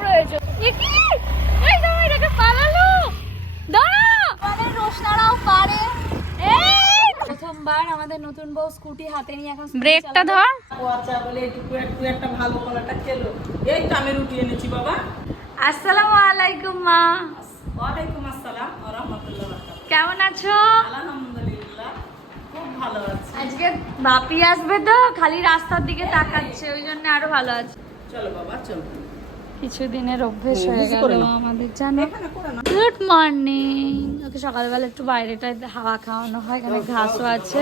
প্রয়োজন। এ কি? এই তো এটাকে পালালো। দাঁড়া রোশনারাও পারে। প্রথমবার আমাদের নতুন বউ স্কুটি হাতে নিয়ে এখন ব্রেকটা ধর। ও আচ্ছা বলে একটু একটু একটা ভালো কলাটা খেলো। এই তো আমি রুটি এনেছি বাবা। আসসালামু আলাইকুম মা। ওয়ালাইকুম আসসালাম ওয়া রাহমাতুল্লাহ কেমন আছো? আলহামদুলিল্লাহ খুব ভালো আছি। আজকে বাপি আসবে তো খালি রাস্তার দিকে তাকাচ্ছে ওই জন্য আরও ভালো আছে। চলো বাবা চলো। কিছুদিনের অভ্যেস হয়ে গেল আমাদের জানো। গুড মর্নিং ওকে সকালবেলা একটু বাইরেটায় হাওয়া খাওয়ানো হয় এখানে ঘাসও আছে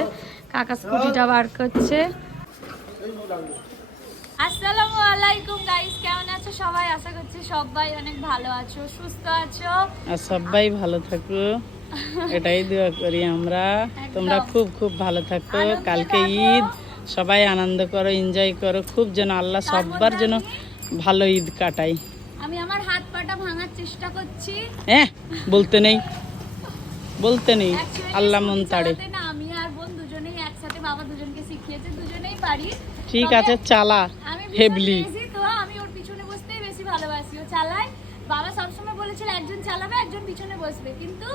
কাকা স্কুটিটা বার করছে। আসসালামু আলাইকুম গাইস কেমন আছো সবাই? আশা করছি সবাই অনেক ভালো আছো সুস্থ আছো। আর সবাই ভালো থাকো এটাই দোয়া করি আমরা। তোমরা খুব খুব ভালো থাকো। কালকে ঈদ সবাই আনন্দ করো এনজয় করো। খুব যেন আল্লাহ সবার আমি- ভালো ঈদ কাটাই। আমি আমার হাত পাটা ভাঙার চেষ্টা করছি। হ্যাঁ বলতে নেই। বলতে নেই। আল্লাহ মন তাড়ে। না আমি আর বোন দুজনেই একসাথে বাবা দুজনকে শিখিয়েছে দুজনেই পারি। ঠিক আছে চালা হেবলি। তো আমি ওর পিছনে বসতেই বেশি ভালোবাসি। ও চালায়। বাবা সবসময় বলেছিল একজন চালাবে একজন পিছনে বসবে। কিন্তু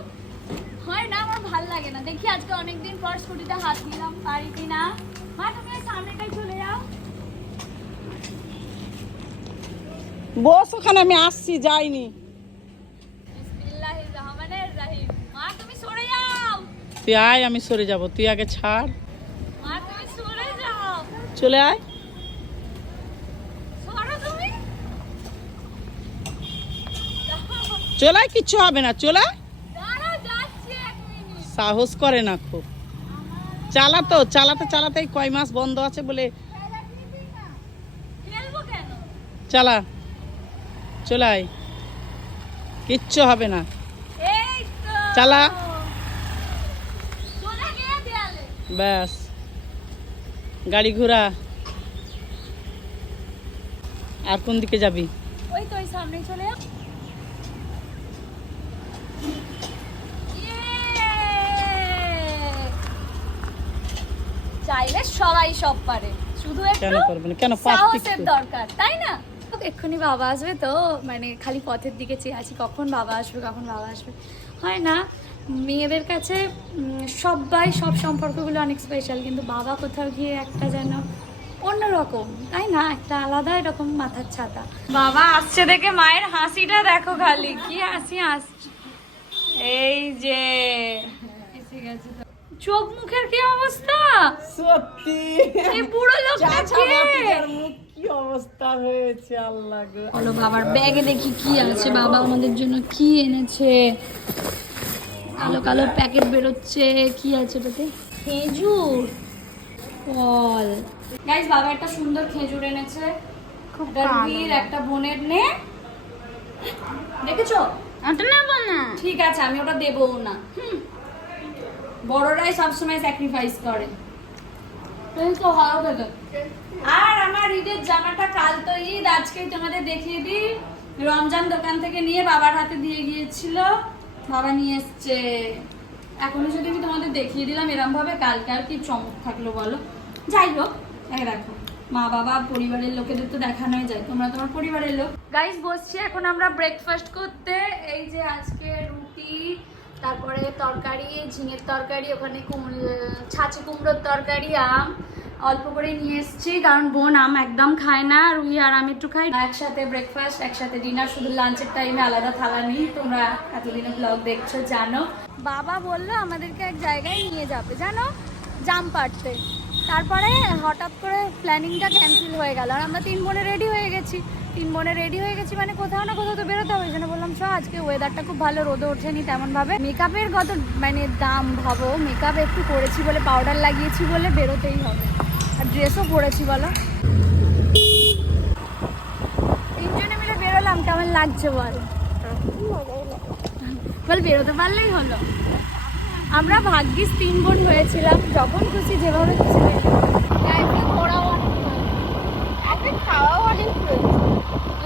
হয় না আমার ভালো লাগে না। দেখি আজকে অনেকদিন পর স্কুটিতে হাত দিলাম পারি কিনা মা তুমি ওই সামনেটাই চলে যাও বস ওখানে আমি আসছি যাইনি। তুই আয় আমি সরে যাব। তুই আগে ছাড়। চলে আয়। চলে আয় কিচ্ছু হবে না চলে সাহস করে না খুব। চালাতো চালাতে চালাতে এই কয় মাস বন্ধ আছে বলে চালা। চলে আয় কিচ্ছু হবে না। চালা। ব্যাস। গাড়ি ঘোড়া। আর কোন দিকে যাবি? ওই তো ওই সামনেই চলে ইয়ে! চাইলে সবাই সব পারে। শুধু কেন একটু পারবে না? কেন সাহসের দরকার তাই না? এক্ষুনি বাবা আসবে তো মানে খালি পথের দিকে চেয়ে আছি কখন বাবা আসবে কখন বাবা আসবে। হয় না মেয়েদের কাছে সবাই সব সম্পর্কগুলো অনেক স্পেশাল কিন্তু বাবা কোথাও গিয়ে একটা যেন অন্যরকম তাই না? একটা আলাদা এরকম মাথার ছাতা। বাবা আসছে দেখে মায়ের হাসিটা দেখো খালি কি হাসি আসছে এই যে। চোখ মুখের কি অবস্থা? সত্যি। এই বুড়ো লোকটা কে? কি অবস্থা হয়েছে আল্লাহ বলো বাবার ব্যাগে দেখি কি আছে বাবা আমাদের জন্য কি এনেছে। কালো কালো প্যাকেট বেরোচ্ছে কি আছে ওটাতে খেজুর। ফল। গাইস বাবা একটা সুন্দর খেজুর এনেছে। খুব গভীর একটা বোনের নে। দেখেছ? ওটা নেব না। ঠিক আছে আমি ওটা দেবও না। হুম। বড়রাই সবসময় স্যাক্রিফাইস করে। তো হবে তো। আর আমার ঈদের জামাটা কাল তো ঈদ, আজকেই তোমাদের দেখিয়ে দিই। রমজান দোকান থেকে নিয়ে বাবার হাতে দিয়ে গিয়েছিল। বাবা নিয়ে এসছে। এখনও যদি আমি তোমাদের দেখিয়ে দিলাম এরম ভাবে কালকে আর কি চমক থাকল বলো? যাই হোক দেখো, মা, বাবা, পরিবারের লোকেদের তো দেখানোই যায়। তোমরা তোমার পরিবারের লোক। গাইস বসছি এখন আমরা ব্রেকফাস্ট করতে। এই যে আজকে রুটি, তারপরে তরকারি, ঝিঙের তরকারি, ওখানে কুমড়ো- ছাঁচি কুমড়োর তরকারি, আম। অল্প করে নিয়ে এসেছি, কারণ বোন আম একদম খায় না রুহি আর আমি একটু খাই। একসাথে ব্রেকফাস্ট একসাথে ডিনার শুধু লাঞ্চের টাইমে আলাদা থালা নেই। তোমরা এতদিনে ব্লগ দেখছ, জানো। বাবা বলল আমাদেরকে এক জায়গায় নিয়ে যাবে, জানো? জাম পাড়তে। তারপরে হঠাৎ করে প্ল্যানিংটা ক্যান্সেল হয়ে গেল, আর আমরা তিন বোনে রেডি হয়ে গেছি। তিন বোনে রেডি হয়ে গেছি মানে কোথাও না কোথাও তো বেরোতে হবে জন্য বললাম, চ, আজকে ওয়েদারটা খুব ভালো রোদে ওঠেনি তেমনভাবে। মেকআপের কত মানে দাম ভাবো মেকআপ একটু করেছি বলে পাউডার লাগিয়েছি বলে বেরোতেই হবে। ড্রেসও পরেছি বলো। তিনজনে মিলে বেরোলাম, কেমন লাগছে বল? বল, বেরোতে পারলেই হলো। আমরা ভাগ্যিস তিন বোন হয়েছিলাম, যখন খুশি যেভাবে খুশি লাইফে ঘোরাও অনেক খাওয়াও অনেক প্রয়োজন।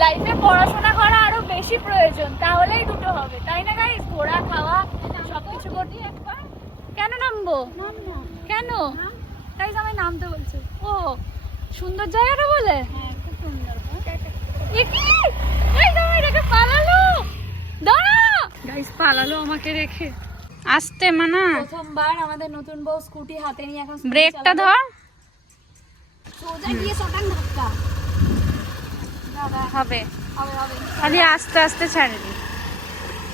লাইফে পড়াশোনা করা আরও বেশি প্রয়োজন, তাহলেই দুটো হবে, তাই না গাইস ঘোরা, খাওয়া, সবকিছু করতে। একবার কেন নামবো? কেন? তাই আমি নামতে বলছি। ও সুন্দর জায়গাটা বলে পালালো। আমাকে রেখে। আসতে মানা। প্রথমবার আমাদের নতুন বউ স্কুটি হাতে নিয়ে এখন ব্রেকটা ধর। সোজা গিয়ে শটাং ধাক্কা। দাদা হবে। হবে হবে। খালি আস্তে আস্তে ছাড়বি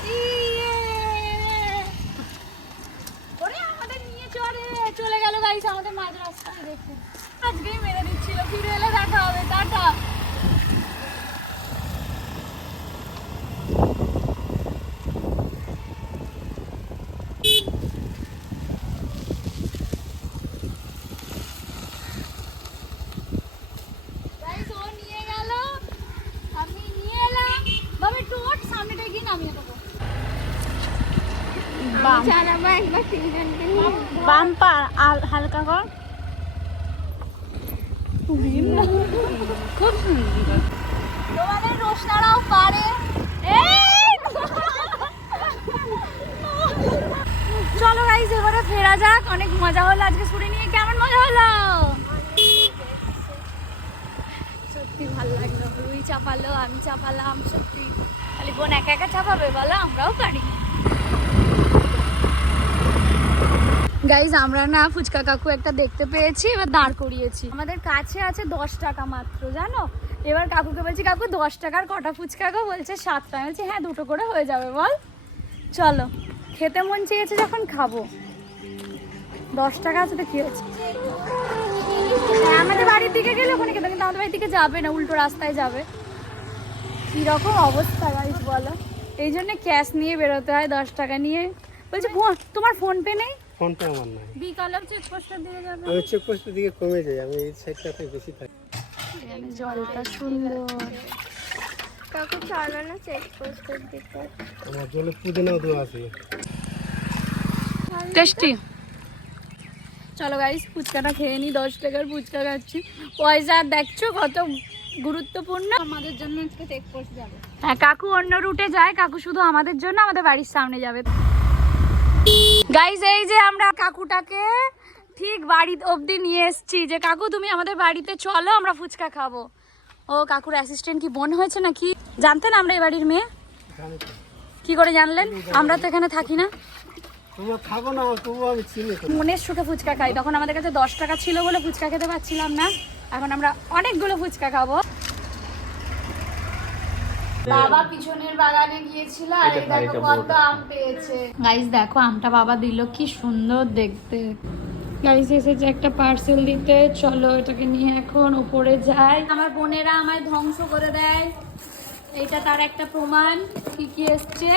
ইয়ে! ওরে আমাদের নিয়ে চলে গেল গাইস আমাদের মাঝ রাস্তায় দেখে আজকেই মেরে দিচ্ছিল, ফিরে এলে দেখা হবে, টাটা। বাবা একটু ওঠ সামনেটা গিয়ে নামিয়ে দেবো হালকা রোশনারাও পারে। চলো গাইজ এবারে ফেরা যাক। অনেক মজা হলো আজকে ছুটি নিয়ে। কেমন মজা হলো? সত্যি ভালো লাগল। রুই চাপালো, আমি চাপালাম, সত্যি। খালি বোন একা একা চাপাবে বলো? আমরাও পারি। গাইজ আমরা না ফুচকা কাকু একটা দেখতে পেয়েছি এবার দাঁড় করিয়েছি। আমাদের কাছে আছে দশ টাকা মাত্র জানো? এবার কাকুকে বলছি কাকু দশ টাকার কটা ফুচকা গো? বলছে সাতটা। বলছি হ্যাঁ দুটো করে হয়ে যাবে বল। চলো খেতে মন চেয়েছে যখন খাব। দশ টাকা আছে তো কি হচ্ছে হ্যাঁ, আমাদের বাড়ির দিকে গেলে ওখানে খেতে কিন্তু আমাদের বাড়ির দিকে যাবে না উল্টো রাস্তায় যাবে। কীরকম অবস্থা গাইজ বলো? এই জন্য ক্যাশ নিয়ে বেরোতে হয় দশ টাকা নিয়ে। বলছি তোমার ফোনপে নেই? ফোনটা আমার নাই। বিকালেও চেকপোস্টের দিকে যাবে? আমি চেকপোস্টের দিকে কমে যাই আমি এই সাইডটাতে বেশি থাকি। এখানে জলটা সুন্দর। কাকু চলো না চেক দিকে? আমার জলে পুদিনাও দেওয়া আছে। টেস্টি চলো গাইস ফুচকাটা খেয়ে নি দশ টাকার ফুচকা খাচ্ছি। পয়সা দেখছ কত গুরুত্বপূর্ণ? আমাদের জন্য আজকে চেকপোস্ট যাবে। হ্যাঁ কাকু অন্য রুটে যায় কাকু শুধু আমাদের জন্য আমাদের বাড়ির সামনে যাবে। গাইস এই যে আমরা কাকুটাকে ঠিক বাড়ি অবধি নিয়ে এসেছি। যে কাকু তুমি আমাদের বাড়িতে চলো আমরা ফুচকা খাব। ও কাকুর অ্যাসিস্ট্যান্ট কি বোন হয়েছে নাকি? জানতেন আমরা এই বাড়ির মেয়ে? কি করে জানলেন? আমরা তো এখানে থাকি না। মনের সুখে ফুচকা খাই। তখন আমাদের কাছে দশ টাকা ছিল বলে ফুচকা খেতে পাচ্ছিলাম না। এখন আমরা অনেকগুলো ফুচকা খাব। বাবা পিছনের বাগানে গিয়েছিল আর এই দেখো কত আম পেয়েছে। গাইস দেখো আমটা বাবা দিল কি সুন্দর দেখতে। গাইস এসেছে একটা পার্সেল দিতে চলো এটাকে নিয়ে এখন উপরে যাই। আমার বোনেরা আমায় ধ্বংস করে দেয়। এইটা তার একটা প্রমাণ কি কি এসছে?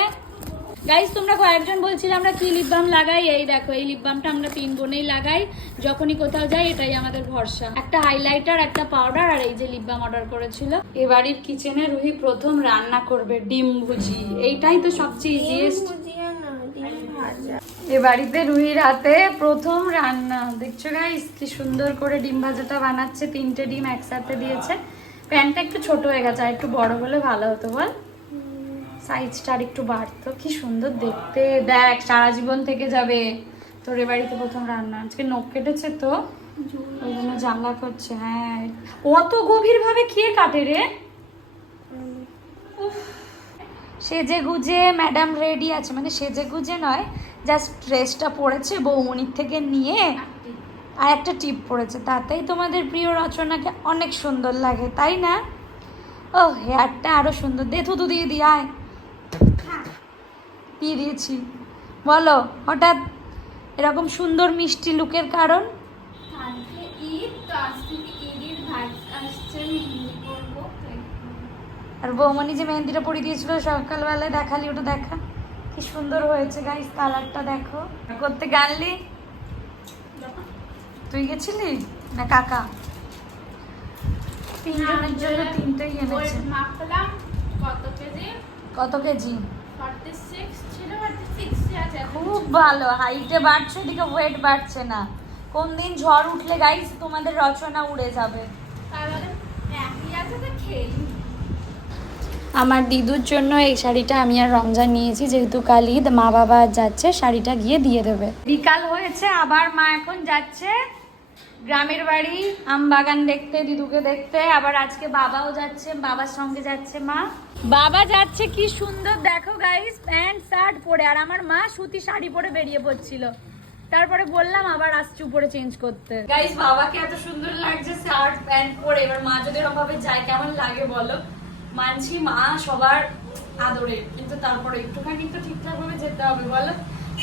গাইস তোমরা কয়েকজন বলছিলে আমরা কি লিপ বাম লাগাই? এই দেখো এই লিপ বামটা আমরা তিন বোনেই লাগাই। যখনই কোথাও যাই এটাই আমাদের ভরসা। একটা হাইলাইটার একটা পাউডার আর এই যে লিপ বাম অর্ডার করেছিল। এ বাড়ির কিচেনে রুহি প্রথম রান্না করবে ডিম ভুজি। এইটাই তো সবচেয়ে ইজিয়েস্ট এ বাড়িতে রুহির হাতে প্রথম রান্না। দেখছ গাইস কি সুন্দর করে ডিম ভাজাটা বানাচ্ছে। তিনটে ডিম একসাথে দিয়েছে। প্যানটা একটু ছোট হয়ে গেছে আর একটু বড় হলে ভালো হতো বল। সাইজটা আর একটু বাড়তো। কি সুন্দর দেখতে। দেখ, সারা জীবন থেকে যাবে। তোর বাড়িতে প্রথম রান্না। আজকে নখ কেটেছে তো। ওই জন্য জ্বালা করছে হ্যাঁ। অত গভীর ভাবে খেয়ে কাটে রে। সেজে গুজে ম্যাডাম রেডি আছে। মানে সেজে গুজে নয়, জাস্ট ড্রেসটা পরেছে বৌমনির থেকে নিয়ে। আর একটা টিপ পরেছে। তাতেই তোমাদের প্রিয় রচনাকে অনেক সুন্দর লাগে, তাই না? ও হেয়ারটা আরও সুন্দর। দে থুতু দিয়ে দি, আয়। দিয়ে দিয়েছি? বলো হঠাৎ এরকম সুন্দর মিষ্টি লুকের কারণ? আর বৌমনি যে মেহেন্দিটা পরিয়ে দিয়েছিল সকালবেলায় দেখালি ওটা দেখা। কি সুন্দর হয়েছে গাইস কালারটা দেখো। করতে গানলি? তুই গেছিলি? না কাকা? তিনজনের জন্য তিনটেই এনেছে। মাপলাম কত কেজি? কত কেজি খুব ভালো হাইটে বাড়ছে এদিকে ওয়েট বাড়ছে না। কোন দিন ঝড় উঠলে গাইস তোমাদের রচনা উড়ে যাবে। আমার দিদুর জন্য এই শাড়িটা আমি আর রমজান নিয়েছি যেহেতু কাল ঈদ মা বাবা যাচ্ছে শাড়িটা গিয়ে দিয়ে দেবে। বিকাল হয়েছে আবার মা এখন যাচ্ছে। গ্রামের বাড়ি আম বাগান দেখতে দিদুকে দেখতে আবার আজকে বাবাও যাচ্ছে বাবার সঙ্গে যাচ্ছে মা। বাবা যাচ্ছে কি সুন্দর দেখো গাইস প্যান্ট শার্ট পরে আর আমার মা সুতি শাড়ি পরে বেরিয়ে পড়ছিল। তারপরে বললাম আবার আসছি উপরে চেঞ্জ করতে। গাইস বাবাকে এত সুন্দর লাগছে শার্ট প্যান্ট পরে। এবার মা যদি এরকম ভাবে যায় কেমন লাগে বলো? মানছি মা সবার আদরে কিন্তু তারপরে একটুখানি তো ঠিকঠাক ভাবে যেতে হবে বলো?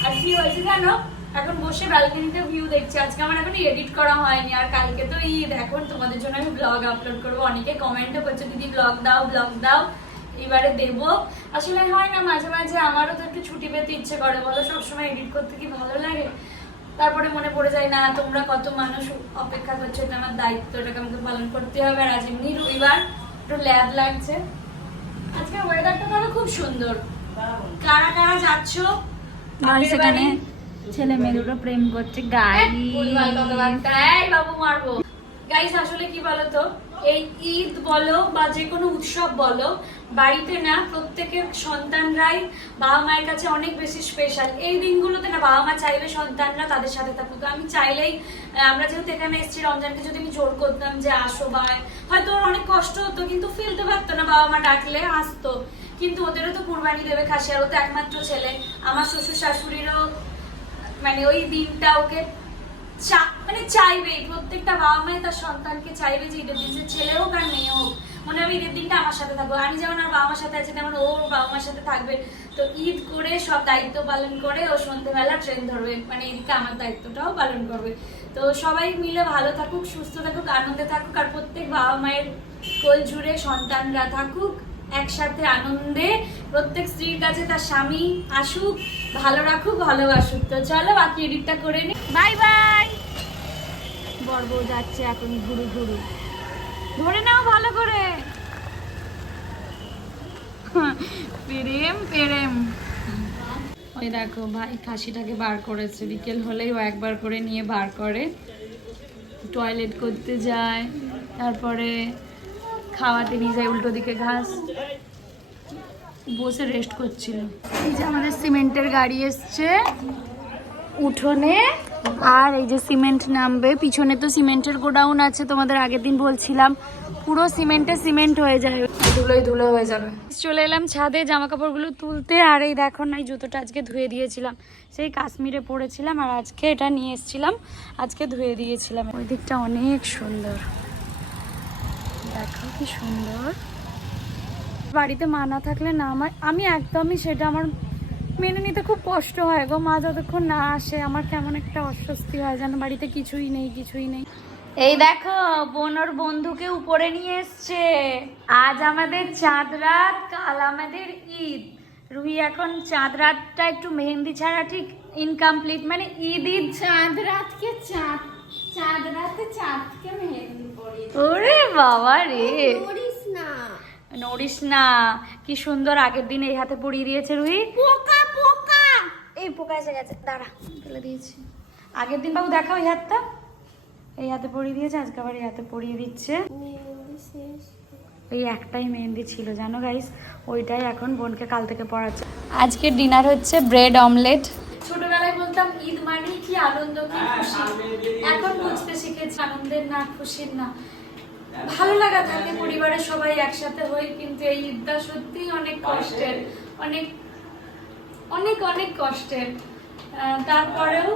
আর কি হয়েছে জানো? এখন বসে ব্যালকনিতে ভিউ দেখছি। আজকে আমার এখন এডিট করা হয়নি আর কালকে তো এই এখন তোমাদের জন্য আমি ব্লগ আপলোড করব। অনেকে কমেন্টও করছে দিদি ব্লগ দাও ব্লগ দাও। এবারে দেব। আসলে হয় না মাঝে মাঝে আমারও তো একটু ছুটি পেতে ইচ্ছে করে। বলো সবসময় এডিট করতে কি ভালো লাগে? তারপরে মনে পড়ে যায় না তোমরা কত মানুষ অপেক্ষা করছ এটা আমার দায়িত্ব এটাকে আমাকে পালন করতে হবে। আর আজ এমনি রবিবার একটু ল্যাব লাগছে। আজকে ওয়েদারটা তাহলে খুব সুন্দর। কারা কারা যাচ্ছ? সেখানে ছেলে মেয়েগুলো প্রেম করছে বাবু মারবো। গাইস আসলে কি বলতো? এই ঈদ বলো বা যে কোনো উৎসব বলো, বাড়িতে না প্রত্যেকের সন্তানরাই বাবা মায়ের কাছে অনেক বেশি স্পেশাল এই দিনগুলোতে না বাবা মা চাইবে সন্তানরা তাদের সাথে থাকুক। আমি চাইলেই আমরা যেহেতু এখানে এসেছি, রমজানকে যদি আমি জোর করতাম যে আসো বা হয়তো ওর অনেক কষ্ট হতো, কিন্তু ফেলতে পারতো না বাবা মা ডাকলে, আসতো। কিন্তু ওদেরও তো কুরবানি দেবে খাসি, আর ও তো একমাত্র ছেলে। আমার শ্বশুর শাশুড়িরও মানে ওই দিনটা ওকে চা- মানে চাইবে, প্রত্যেকটা বাবা মাই তার সন্তানকে চাইবে যে ঈদের দিন ছেলে হোক আর মেয়ে হোক। মনে হবে ঈদের দিনটা আমার সাথে থাকব। আমি যেমন আর বাবা মার সাথে আছি, তেমন ও বাবা মার সাথে থাকবে। তো ঈদ করে সব দায়িত্ব পালন করে ও সন্ধ্যেবেলা ট্রেন ধরবে। মানে এদিকে আমার দায়িত্বটাও পালন করবে। তো সবাই মিলে ভালো থাকুক, সুস্থ থাকুক, আনন্দে থাকুক, আর প্রত্যেক বাবা মায়ের কোল জুড়ে সন্তানরা থাকুক। একসাথে আনন্দে প্রত্যেক স্ত্রীর কাছে তার স্বামী আসুক, ভালো রাখুক ভালোবাসুক তো চলো বাকি এডিটটা করে নি। Bye bye. বর্ব যাচ্ছে এখন ঘুরু ঘুরু। ধরে নাও ভালো করে। প্রেম প্রেম। ওই দেখো ভাই খাসিটাকে বার করেছে। বিকেল হলেই ও একবার করে নিয়ে বার করে। টয়লেট করতে যায়। তারপরে খাওয়াতে নিয়ে যায় উল্টো দিকে ঘাস। বসে রেস্ট করছিল। এই যে আমাদের সিমেন্টের গাড়ি এসছে। উঠোনে। আর এই যে সিমেন্ট নামবে। পিছনে তো সিমেন্টের গোডাউন আছে তোমাদের আগের দিন বলছিলাম। পুরো সিমেন্টে সিমেন্ট হয়ে যায়। ধুলোই ধুলো হয়ে যাবে। চলে এলাম ছাদে জামা কাপড়গুলো তুলতে। আর এই দেখো না এই জুতোটা আজকে ধুয়ে দিয়েছিলাম। সেই কাশ্মীরে পরেছিলাম আর আজকে এটা নিয়ে এসেছিলাম। আজকে ধুয়ে দিয়েছিলাম। ওই দিকটা অনেক সুন্দর। কি সুন্দর। বাড়িতে মা না থাকলে না আমার আমি একদমই সেটা আমার মেনে নিতে খুব কষ্ট হয় গো। মা যতক্ষণ না আসে, আমার কেমন একটা অস্বস্তি হয় যেন বাড়িতে কিছুই নেই কিছুই নেই। এই দেখো বোনর বন্ধুকে উপরে নিয়ে এসছে। আজ আমাদের চাঁদ রাত, কাল আমাদের ঈদ। রুহি এখন চাঁদ রাতটা একটু মেহেন্দি ছাড়া ঠিক ইনকমপ্লিট মানে ঈদ ঈদ চাঁদ রাতকে চাঁদ চাঁদ রাতে চাঁদকে মেহেন্দি। ওরে বাবা রে। নড়িস না। কি সুন্দর আগের দিন এই হাতে পরিয়ে দিয়েছে রুহি। পোকা পোকা। এই পোকা এসে গেছে দাঁড়া ফেলে দিয়েছি। আগের দিন বাবু দেখাও এই হাতটা। এই হাতে পরিয়ে দিয়েছে আজকে আবার এই হাতে পরিয়ে দিচ্ছে। এই একটাই মেহেন্দি ছিল জানো গাইস ওইটাই এখন বোনকে কাল থেকে পড়াচ্ছে। আজকের ডিনার হচ্ছে ব্রেড অমলেট ছোটবেলায় বলতাম ঈদ মানে কি? আনন্দ কি? খুশি। এখন বুঝতে শিখেছি আনন্দের না খুশির না। ভালো লাগা থাকে পরিবারের সবাই একসাথে হই কিন্তু এই ঈদটা সত্যিই অনেক কষ্টের। অনেক অনেক অনেক কষ্টের। তারপরেও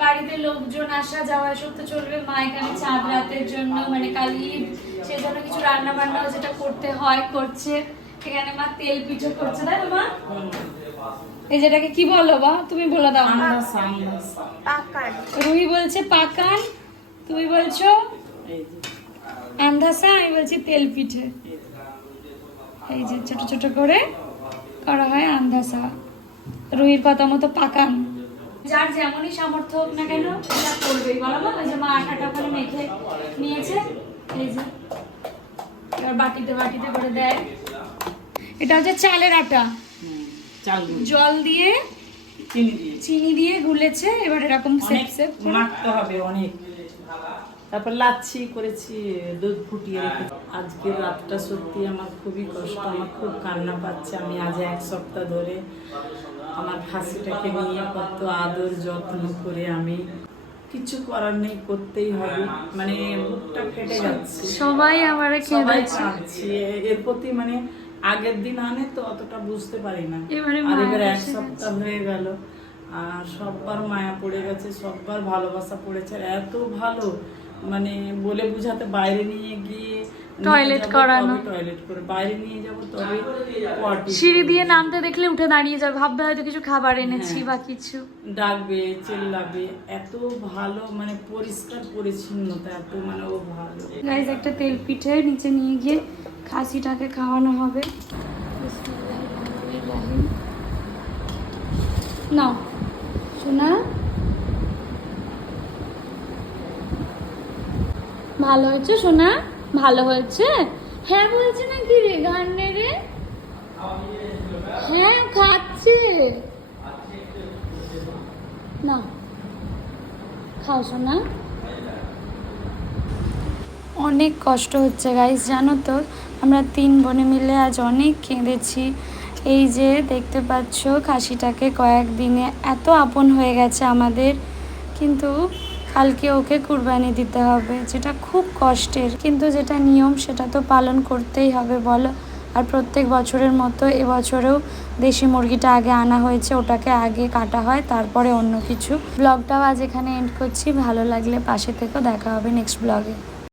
বাড়িতে লোকজন আসা যাওয়া এসব তো চলবে। মা এখানে চাঁদ রাতের জন্য মানে কাল ঈদ সেই জন্য কিছু রান্না বান্না যেটা করতে হয় করছে। এখানে মা তেল পিঠে করছে। তাই তো মা? এই যেটাকে কি বলো বা? তুমি বলে দাও। রুহি বলছে পাকান তুমি বলছো আন্ধাসা আমি বলছি তেল পিঠে। এই যে ছোট ছোট করে করা হয় আন্ধাসা রুহির কথা মতো পাকান। যার যেমনই সামর্থ্য হোক না কেন এটা করবেই। বলো মা ওই যে মা আটাটা করে মেখে নিয়েছে। এই যে এবার বাটিতে বাটিতে করে দেয়। এটা হচ্ছে চালের আটা। জল দিয়ে চিনি দিয়ে। চিনি দিয়ে গুলেছে এবার এরকম সেপ সেপ মাখতে হবে অনেক। তারপর লাচ্ছি করেছি দুধ ফুটিয়ে রেখেছি। আজকের রাতটা সত্যি আমার খুবই কষ্ট আমার খুব কান্না পাচ্ছে। আমি আজ এক সপ্তাহ ধরে আমার ফাঁসিটাকে নিয়ে কত আদর যত্ন করে আমি কিছু করার নেই করতেই হবে। মানে বুকটা ফেটে যাচ্ছে। সবাই আমার সবাই এর প্রতি মানে আগের দিন আনে তো অতটা বুঝতে পারি না। এবারে আর মায়া এবারে এক সপ্তাহ হয়ে গেল আর সববার মায়া পড়ে গেছে সববার ভালোবাসা পড়েছে এত ভালো মানে বলে বুঝাতে বাইরে নিয়ে গিয়ে Toilet করানো। টয়লেট করে বাইরে নিয়ে যাব তবে সিঁড়ি দিয়ে নামতে দেখলে উঠে দাঁড়িয়ে যাবে ভাববে হয়তো কিছু খাবার এনেছি হ্যাঁ। বা কিছু। ডাকবে চেল্লাবে এত ভালো মানে পরিষ্কার পরিচ্ছন্নতা এত মানে ও ভালো। গাইজ একটা তেল পিঠে নিচে নিয়ে গিয়ে খাসিটাকে খাওয়ানো হবে। নাও শোনা ভালো হয়েছে সোনা? ভালো হয়েছে? হ্যাঁ বলছে নাকি রে গান রে? হ্যাঁ খাচ্ছে। না খাও সোনা। অনেক কষ্ট হচ্ছে গাইস জানো তো? আমরা তিন বোনে মিলে আজ অনেক কেঁদেছি। এই যে দেখতে পাচ্ছ খাসিটাকে কয়েকদিনে এত আপন হয়ে গেছে আমাদের। কিন্তু কালকে ওকে কুরবানি দিতে হবে, যেটা খুব কষ্টের। কিন্তু যেটা নিয়ম, সেটা তো পালন করতেই হবে, বলো। আর প্রত্যেক বছরের মতো এবছরেও দেশি মুরগিটা আগে আনা হয়েছে, ওটাকে আগে কাটা হয়, তারপরে অন্য কিছু। ব্লগটাও আজ এখানে এন্ড করছি। ভালো লাগলে পাশে থেকেও দেখা হবে নেক্সট ব্লগে।